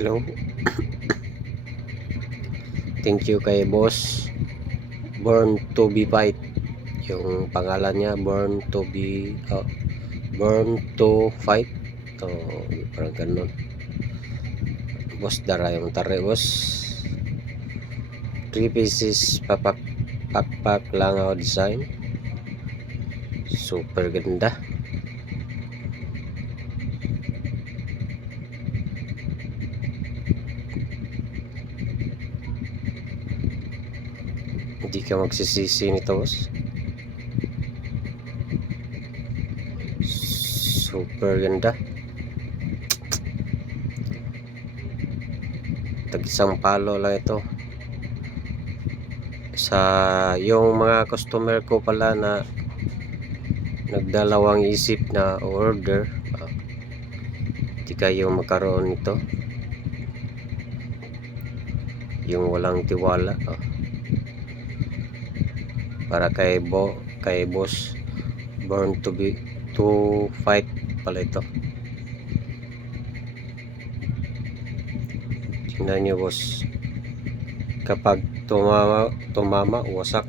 Hello. Thank you kay boss Born to be Fight. Yung pangalan niya Born to Fight. To parang ganun. Boss dara yung tare boss. 3 pieces pakpak lang ako design. Super ganda. Hindi ka magsisisi nito boss. Super ganda. Tag-isang palo lang ito. Sa yung mga customer ko pala na nagdalawang isip na order, hindi kayo magkaroon nito. Yung walang tiwala, para kay boss Born to Fight pala ito. Tingnan nyo boss, kapag tumama wasak.